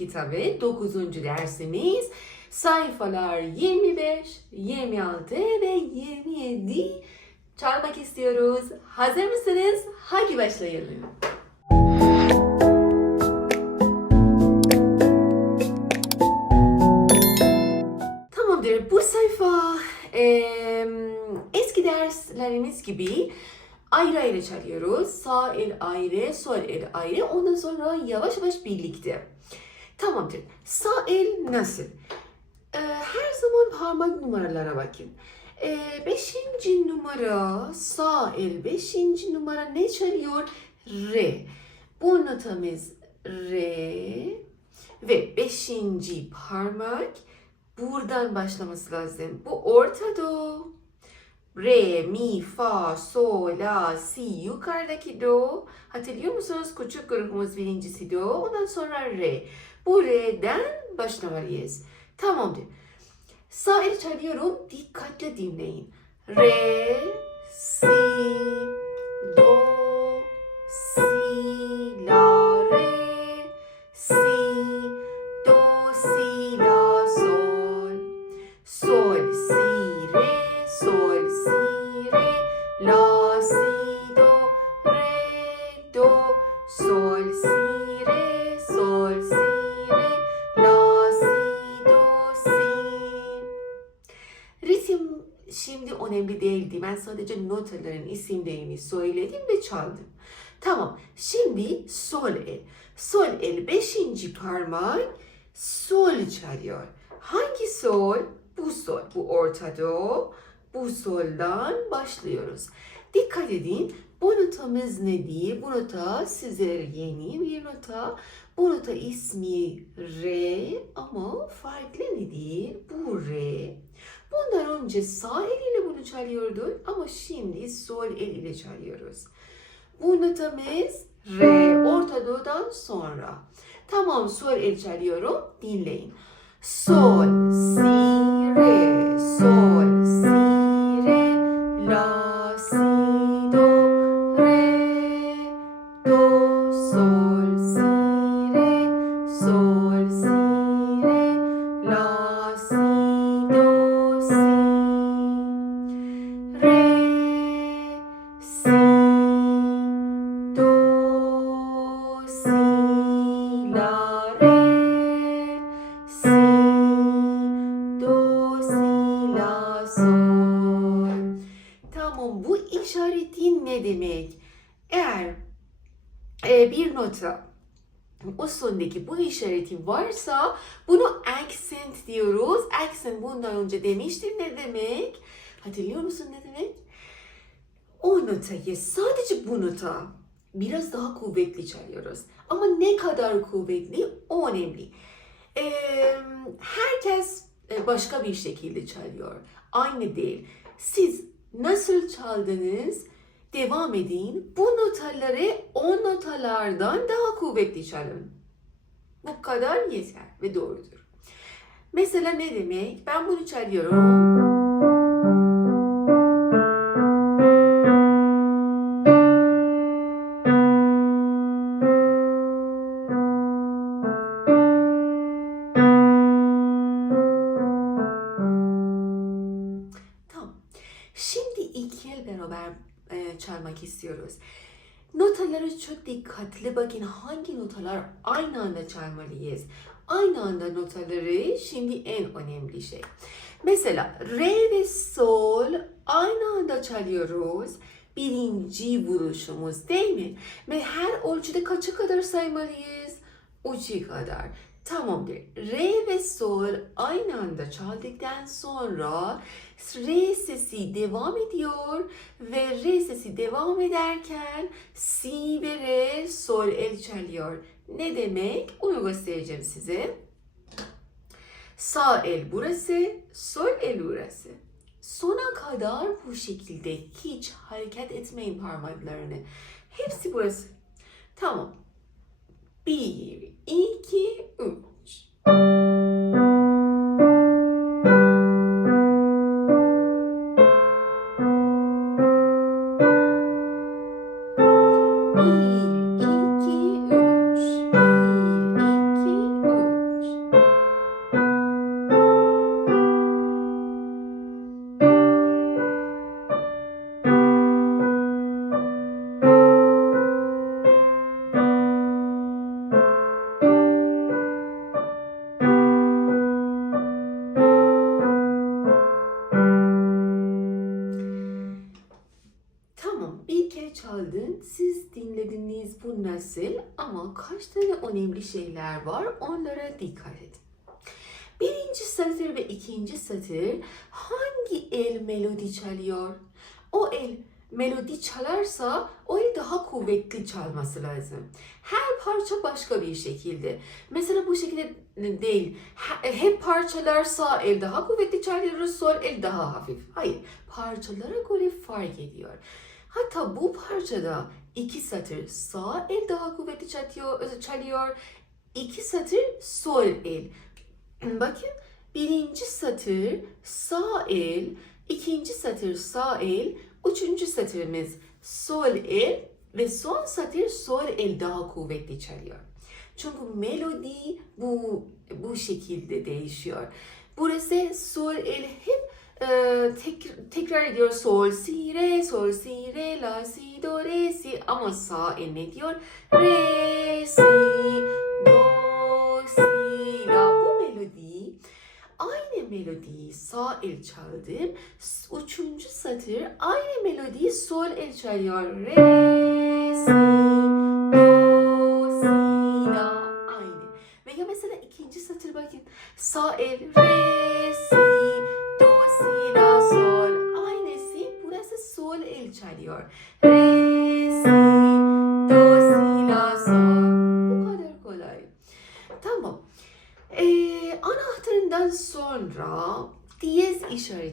kitabı 9. dersimiz sayfalar 25, 26 ve 27 çalmak istiyoruz. Hazır mısınız? Hadi başlayalım. Tamamdır. Bu sayfa eee, eski derslerimiz gibi ayrı ayrı çalıyoruz. Sağ el ayrı, sol el ayrı. Ondan sonra yavaş yavaş birlikte. Tamamdır. Sağ el nasıl? Ee, her zaman parmak numaralara bakın. Ee, beşinci numara sağ el. Beşinci numara ne çalıyor? Re. Bu notamız re. Ve beşinci parmak buradan başlaması lazım. Bu orta do. Re, mi, fa, sol, la, si. Yukarıdaki do. Hatırlıyor musunuz? Küçük grubumuz birincisi do. Ondan sonra re. Bu re'den başlamalıyız. Tamamdır. Sağ el çalıyorum. Dikkatle dinleyin. Re, si, sadece notaların isimlerini söyledim ve çaldım. Tamam. Şimdi sol el. Sol el beşinci parmak sol çalıyor. Hangi sol? Bu sol. Bu orta do. Bu soldan başlıyoruz. Dikkat edin. Bu notamız nedir? Bu nota size yeni bir nota. Bu nota ismi re ama farklı nedir? Bu re. Bundan önce sağ eliyle bunu çalıyorduk ama şimdi sol el ile çalıyoruz. Bu notamız re orta sonra. Tamam sol el çalıyorum. Dinleyin. Sol, si, re, sol, işareti varsa bunu accent diyoruz. Accent bundan önce demiştim ne demek? Hatırlıyor musun ne demek? O notayı sadece bu nota biraz daha kuvvetli çalıyoruz. Ama ne kadar kuvvetli o önemli. Ee, herkes e, başka bir şekilde çalıyor. Aynı değil. Siz nasıl çaldınız devam edin. Bu notaları o notalardan daha kuvvetli çalın. Bu kadar yeter ve doğrudur. Mesela ne demek? Ben bunu çalıyorum. Tamam. Şimdi iki el beraber e, çalmak istiyoruz. Notaları çok dikkatli bakın hangi notalar aynı anda çalmalıyız. Aynı anda notaları şimdi en önemli şey. Mesela re ve sol aynı anda çalıyoruz. Birinci vuruşumuz değil mi? Ve her ölçüde kaça kadar saymalıyız? Üçe kadar. Tamamdır. Re ve sol aynı anda çaldıktan sonra re sesi devam ediyor ve re sesi devam ederken si ve re sol el çalıyor. Ne demek? Onu göstereceğim size. Sağ el burası, sol el burası. Sona kadar bu şekilde hiç hareket etmeyin parmaklarını. Hepsi burası. Tamam. Bir, iki, üç. Nasıl ama kaç tane önemli şeyler var onlara dikkat edin. Birinci satır ve ikinci satır hangi el melodi çalıyor? O el melodi çalarsa o el daha kuvvetli çalması lazım. Her parça başka bir şekilde. Mesela bu şekilde değil. Ha- Hep parçalar sağ el daha kuvvetli çalıyoruz, sol el daha hafif. Hayır, parçalara göre fark ediyor. Hatta bu parçada iki satır sağ el daha kuvvetli çalıyor, çalıyor iki satır sol el. Bakın birinci satır sağ el, ikinci satır sağ el, üçüncü satırımız sol el ve son satır sol el daha kuvvetli çalıyor. Çünkü melodi bu bu şekilde değişiyor. Burası sol el hep e, tek, tekrar ediyor sol si re sol si re la si do re si ama sağ el ne diyor? Re si do si la bu melodi aynı melodiyi sağ el çaldım. Üçüncü satır aynı melodiyi sol el çalıyor. Re, si, la. Aynı. Veya mesela ikinci satır bakın. Sağ el re,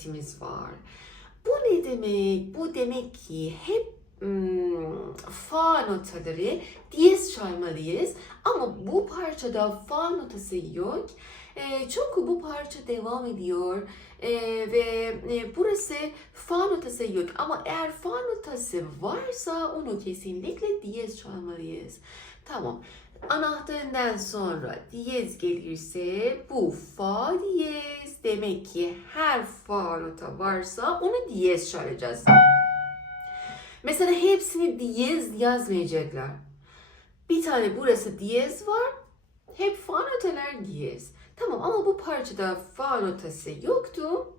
işaretimiz var. Bu ne demek? Bu demek ki hep hmm, fa notaları diyez çalmalıyız. Ama bu parçada fa notası yok. Ee, çünkü bu parça devam ediyor Ee, ve e, burası fa notası yok. Ama eğer fa notası varsa onu kesinlikle diyez çalmalıyız. Tamam. Anahtarından sonra diyez gelirse bu fa diyez demek ki her fa nota varsa onu diyez çalacağız. Mesela hepsini diyez yazmayacaklar. Bir tane burası diyez var. Hep fa notalar diyez. Tamam ama bu parçada fa notası yoktu.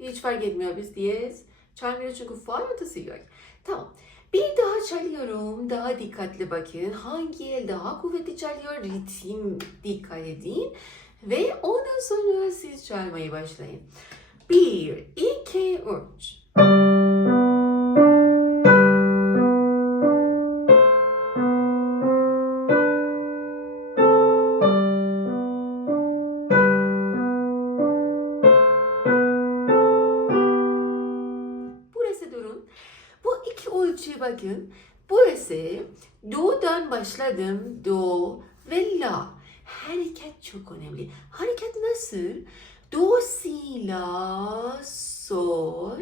Hiç fark etmiyor biz diyez. Çalmıyoruz çünkü fa notası yok. Tamam. Bir daha çalıyorum. Daha dikkatli bakın. Hangi el daha kuvvetli çalıyor? Ritim dikkat edin. Ve ondan sonra siz çalmayı başlayın. Bir, iki, üç. Başladım. Do ve la. Hareket çok önemli. Hareket nasıl? Do, si, la, sol.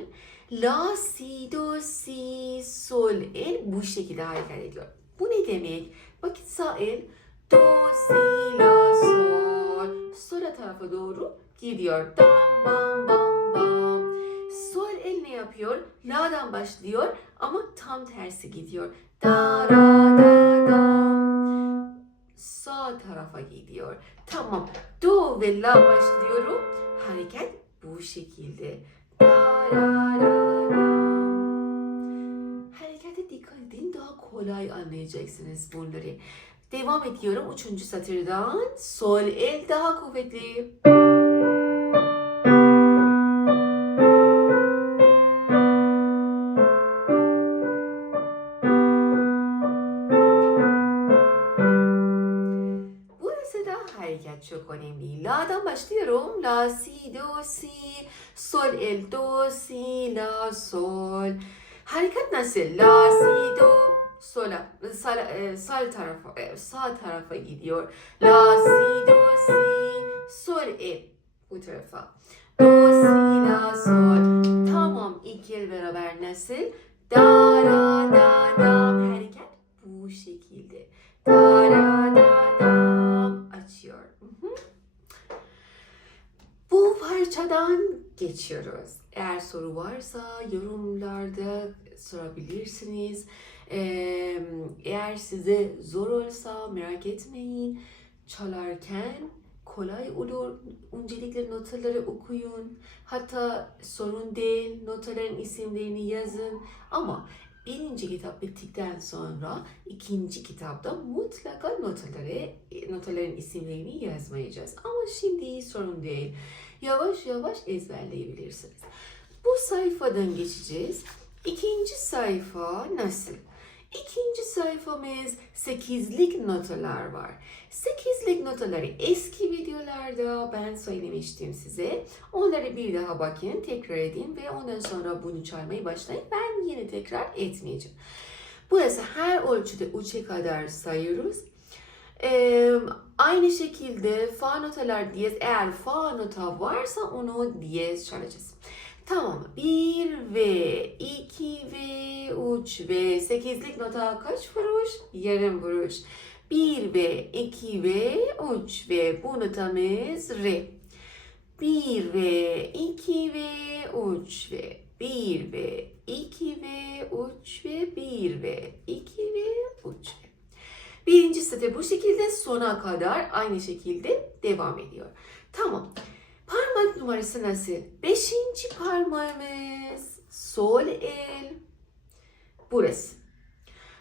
La, si, do, si, sol, el bu şekilde hareket ediyor. Bu ne demek? Bakın sağ el. Do, si, la, sol. Sola tarafa doğru gidiyor. Dam, bam, bam, bam. Sol el ne yapıyor? La'dan başlıyor ama tam tersi gidiyor. Da, ra, da, da. Sağ tarafa gidiyor. Tamam. Do ve la başlıyorum. Hareket bu şekilde. Da, ra, ra, ra. Harekete dikkat edin daha kolay anlayacaksınız bunları. Devam ediyorum. Üçüncü satırdan. Sol el daha kuvvetli. Çok önemli. La'dan başlıyorum. La, si, do, si, sol, el, do, si, la, sol. Hareket nasıl? La, si, do, sola, sal, e, sal tarafa, e, sağ tarafa gidiyor. La, si, do, si, sol, el. Bu tarafa. Do, si, la, sol. Tamam. İki el beraber nasıl? Da, ra, da, da. Hareket bu şekilde. Da, ra, da, hı. Bu parçadan geçiyoruz. Eğer soru varsa yorumlarda sorabilirsiniz. Eğer size zor olsa merak etmeyin. Çalarken kolay olur. Öncelikle notaları okuyun. Hatta sorun değil. Notaların isimlerini yazın. Ama birinci kitap bittikten sonra ikinci kitapta mutlaka notaları, notaların isimlerini yazmayacağız. Ama şimdi sorun değil. Yavaş yavaş ezberleyebilirsiniz. Bu sayfadan geçeceğiz. İkinci sayfa nasıl? İkinci sayfamız sekizlik notalar var. Sekizlik notaları eski videolarda ben söylemiştim size. Onları bir daha bakın, tekrar edin ve ondan sonra bunu çalmaya başlayın. Ben yine tekrar etmeyeceğim. Burası her ölçüde üçe kadar sayıyoruz. Ee, aynı şekilde fa notalar diyez eğer fa nota varsa onu diyez çalacağız. Tamam. 1 ve 2 ve 3 ve 8'lik nota kaç vuruş? Yarım vuruş. 1 ve 2 ve 3 ve bu notamız re. 1 ve 2 ve 3 ve 1 ve 2 ve 3 ve 1 ve 2 ve 3 ve. Birinci satır bu şekilde sona kadar aynı şekilde devam ediyor. Tamam. Parmak numarası nasıl? Beşinci parmağımız sol el burası.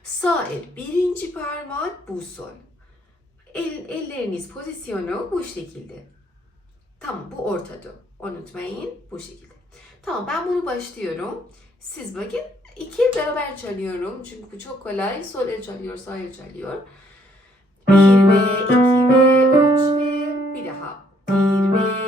Sağ el birinci parmak bu sol. El, elleriniz pozisyonu bu şekilde. Tamam bu ortada. Unutmayın bu şekilde. Tamam ben bunu başlıyorum. Siz bakın iki beraber çalıyorum. Çünkü bu çok kolay. Sol el çalıyor, sağ el çalıyor. Bir ve iki ve üç ve bir daha. Bir ve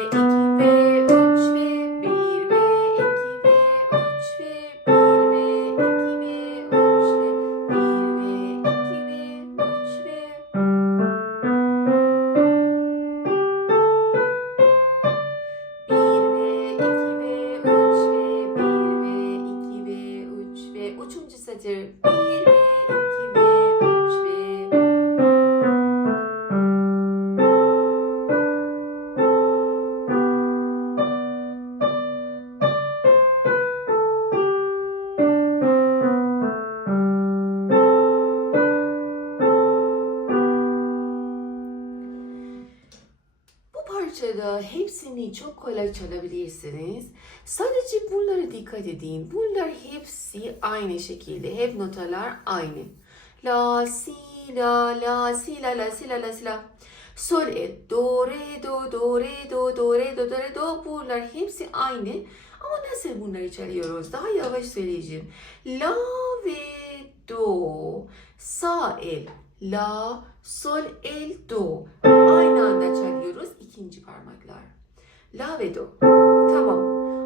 çalabilirsiniz. Sadece bunlara dikkat edin. Bunlar hepsi aynı şekilde. Hep notalar aynı. La, si, la, la, si, la, la, si, la, la, si, la. Sol, el, do, re, do, do, re, do, do, re, do, do, re, do. Bunlar hepsi aynı. Ama nasıl bunları çalıyoruz? Daha yavaş söyleyeceğim. La ve do. Sağ el, la, sol, el, do. Aynı anda çalıyoruz ikinci parmaklar. La ve do. Tamam.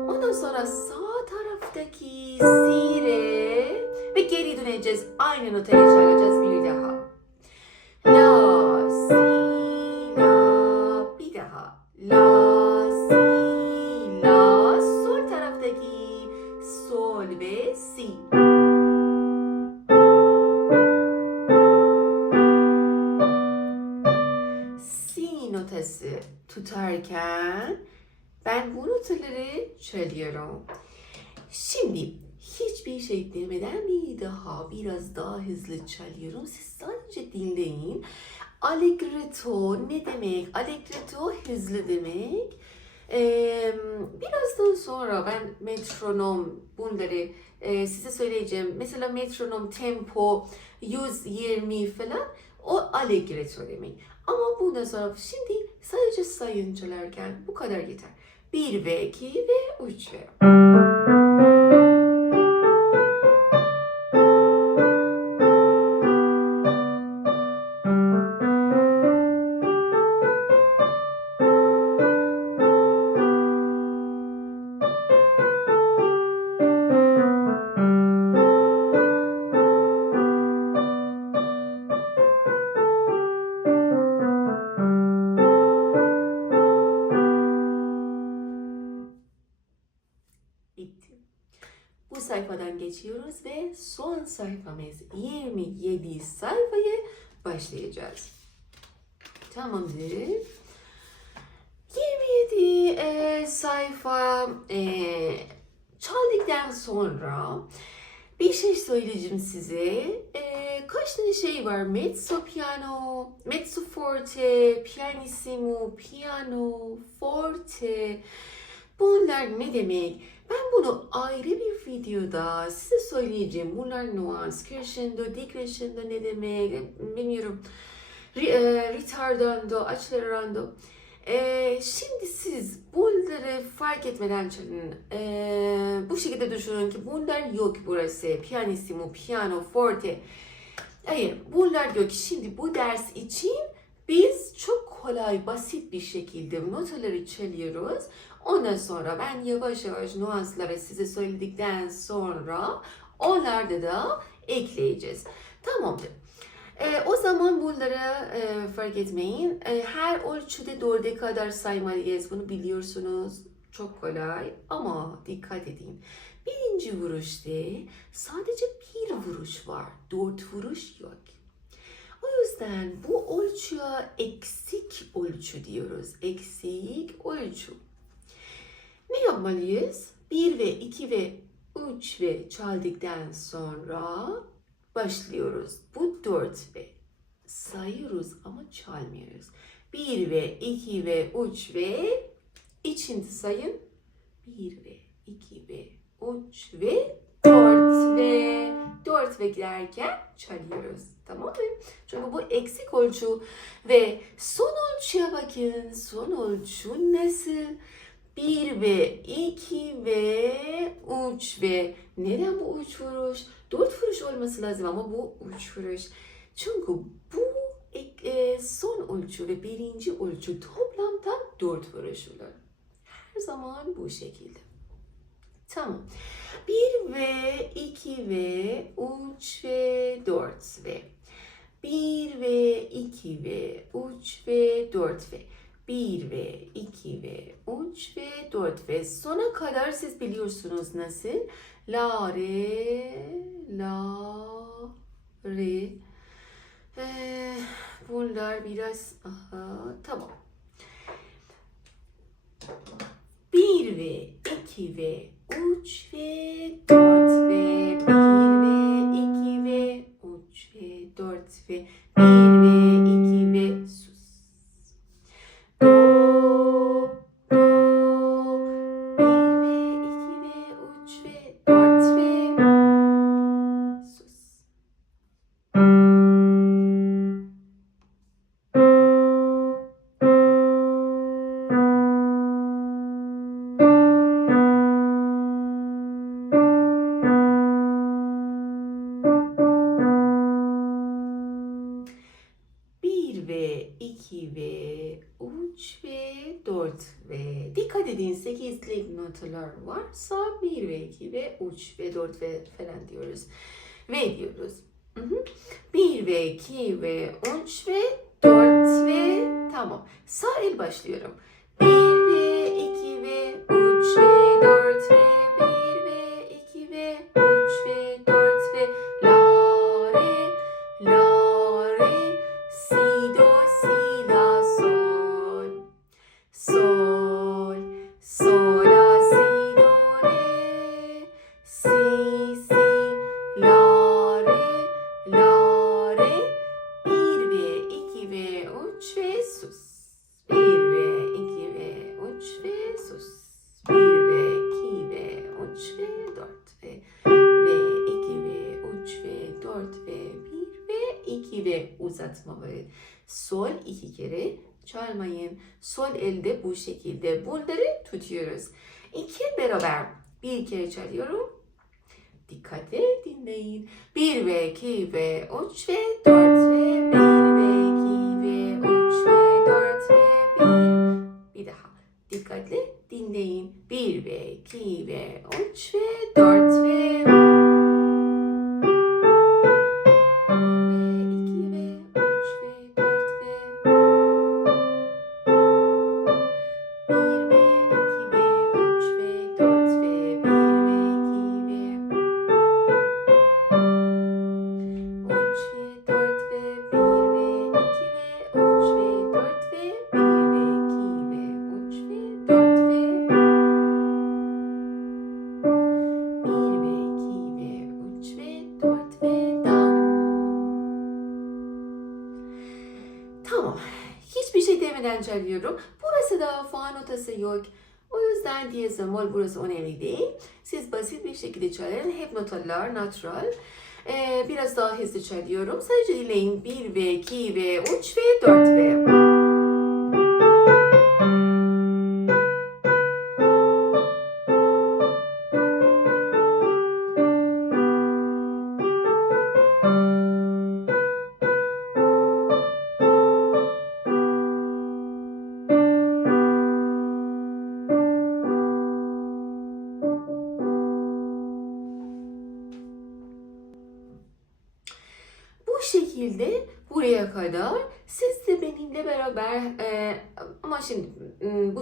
Ondan sonra sağ taraftaki si re ve geri döneceğiz. Aynı notayı çalacağız bir daha. La, si, la, bir daha. La, si, la. Sol taraftaki sol ve si. tutarken notaları çalıyorum. Şimdi hiçbir şey demeden bir daha biraz daha hızlı çalıyorum. Siz sadece dinleyin. Allegretto ne demek? Allegretto hızlı demek. Ee, birazdan sonra ben metronom bunları e, size söyleyeceğim. Mesela metronom tempo 120 falan o allegretto demek. Ama bundan sonra şimdi sadece sayın çalarken bu kadar yeter. 1 ve 2 ve 3 ve. Başlayacağız. Tamamdır. 27 e, sayfa e, çaldıktan sonra bir şey söyleyeceğim size. E, kaç tane şey var? Mezzo piano, mezzo forte, pianissimo, piano, forte. Bunlar ne demek? Ben bunu ayrı bir videoda size söyleyeceğim. Bunlar nuans, crescendo, decrescendo ne demek bilmiyorum. Ri- e, Ritardando, accelerando. E, şimdi siz bunları fark etmeden çalın. E, bu şekilde düşünün ki bunlar yok burası. Pianissimo, piano, forte. Hayır bunlar yok. Şimdi bu ders için biz çok kolay, basit bir şekilde notaları çalıyoruz. Ondan sonra ben yavaş yavaş nuansları size söyledikten sonra onlarda da ekleyeceğiz. Tamamdır. Ee, o zaman bunları e, fark etmeyin. E, her ölçüde dörde kadar saymalıyız. Bunu biliyorsunuz. Çok kolay ama dikkat edin. Birinci vuruşta sadece bir vuruş var. Dört vuruş yok. O yüzden bu ölçüye eksik ölçü diyoruz. Eksik ölçü. Ne yapmalıyız? 1 ve 2 ve 3 ve çaldıktan sonra başlıyoruz. Bu 4 ve sayıyoruz ama çalmıyoruz. 1 ve 2 ve 3 ve içinde sayın. 1 ve 2 ve 3 ve 4 ve 4 ve giderken çalıyoruz. Tamam mı? Çünkü bu eksik ölçü ve son ölçüye bakın. Son ölçü nasıl? 1 ve 2 ve 3 ve neden bu 3 vuruş? 4 vuruş olması lazım ama bu 3 vuruş. Çünkü bu e, son ölçü ve birinci ölçü toplamda 4 vuruş olur. Her zaman bu şekilde. Tamam. 1 ve 2 ve 3 ve 4 ve 1 ve 2 ve 3 ve 4 ve 1 ve 2 ve 3 ve 4 ve sona kadar siz biliyorsunuz nasıl? La, re, la, re. Ee, bunlar biraz aha, tamam. 1 ve 2 ve 3 ve 4 ve 1 ve 2 ve 3 ve 4 ve 1 ve 2 ve sus. Do, 4 ve falan diyoruz. V diyoruz. Hı 1 ve 2 ve 13 ve 4 ve tamam. Sağ el başlıyorum. 1 ve ve iki ve uzatma böyle. Sol iki kere çalmayın. Sol elde bu şekilde bunları tutuyoruz. İki beraber bir kere çalıyorum. Dikkatle dinleyin. Bir ve iki ve üç ve dört ve bir ve iki ve üç ve dört ve bir. Bir daha. Dikkatle dinleyin. Bir ve iki ve üç ve dört ve Çalıyorum. Burası da fa notası yok. O yüzden diyez ve mol burası önemli değil. Siz basit bir şekilde çalın. Hep notalar natural. Ee, biraz daha hızlı çalıyorum. Sadece dileyin 1 ve 2 ve 3 ve 4 ve.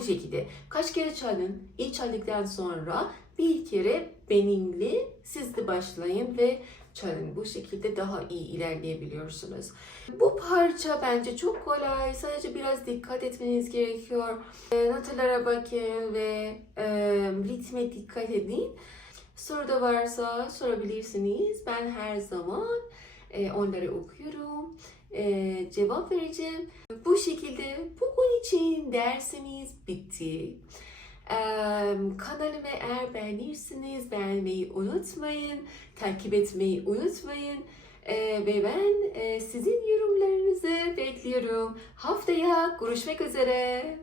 Şekilde kaç kere çalın ilk çaldıktan sonra bir kere benimle siz de başlayın ve çalın. Bu şekilde daha iyi ilerleyebiliyorsunuz. Bu parça bence çok kolay. Sadece biraz dikkat etmeniz gerekiyor. E, notalara bakın ve e, ritme dikkat edin. Soru da varsa sorabilirsiniz. Ben her zaman e, onları okuyorum. E, cevap vereceğim. Bu şekilde bugün için dersimiz bitti. E, kanalımı eğer beğenirsiniz beğenmeyi unutmayın. Takip etmeyi unutmayın. E, ve ben e, sizin yorumlarınızı bekliyorum. Haftaya görüşmek üzere.